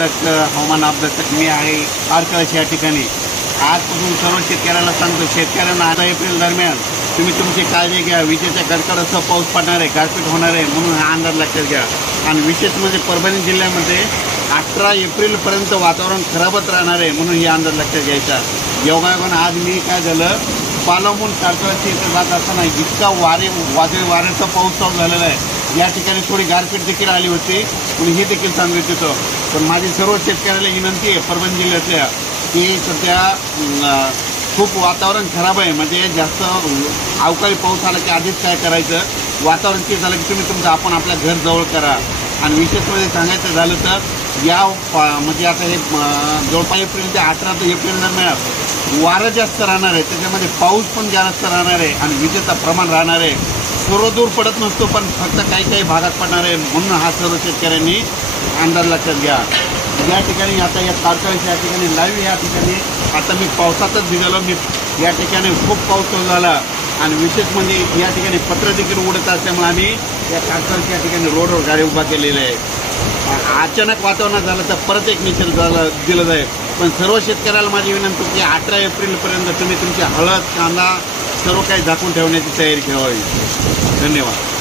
हवामान अभ्यासक मी आहे तारकळशी या ठिकाणी। आजपासून सर्व शेतकऱ्याला सांगतो, शेतकऱ्यांना 8 एप्रिल दरम्यान तुम्ही तुमची काळजी घ्या। विजेच्या कडकडासह पाऊस पडणार आहे, गारपीट होणार आहे, म्हणून हा अंदाज लक्षात घ्या। आणि विशेष म्हणजे परभणी जिल्ह्यामध्ये 18 एप्रिलपर्यंत वातावरण खराबच राहणार आहे, म्हणून हे अंदाज लक्षात घ्यायचा। योगायोगानं आज मी काय झालं, पालमून तारकळशी इथं जात असताना इतका वादळी वाऱ्याचा पाऊस चालू झालेला आहे। या ठिकाणी थोडी गारपीट देखील आली होती, पण हे देखील सांगू इच्छितो। पण माझी सर्व शेतकऱ्याला विनंती आहे परभणी जिल्ह्यातल्या की सध्या खूप वातावरण खराब आहे, म्हणजे जास्त अवकाळी पाऊस आला की आधीच काय करायचं, वातावरण ते झालं की तुम्ही तुमचं आपण आपल्या घर जवळ करा। आणि विशेषमध्ये सांगायचं झालं तर या म्हणजे आता हे जवळपास एप्रिल ते 18 एप्रिल दरम्यान वारं जास्त राहणार आहे, त्याच्यामध्ये पाऊस पण जास्त राहणार आहे आणि विजेचं प्रमाण राहणार आहे। सर्व दूर पडत नसतो, पण फक्त काही काही भागात पडणार आहे, म्हणून हा सर्व शेतकऱ्यांनी अंदाज लक्षात घ्या। या ठिकाणी आता या तारकळशी या ठिकाणी लाईव्ह या ठिकाणी आता मी पावसातच भिजलो। मी या ठिकाणी खूप पाऊस चालू झाला आणि विशेष म्हणजे या ठिकाणी पत्र देखील उडत असल्यामुळे आम्ही या तारकळशी या ठिकाणी रोडवर गाडी उभा केलेली आहे। अचानक वातावरण झालं तर परत एक निषेध दिलं जाईल, पण सर्व शेतकऱ्याला माझी विनंती की 18 एप्रिलपर्यंत तुम्ही तुमची हळद, कांदा सर्व काही झाकून ठेवण्याची तयारी ठेवावी। धन्यवाद।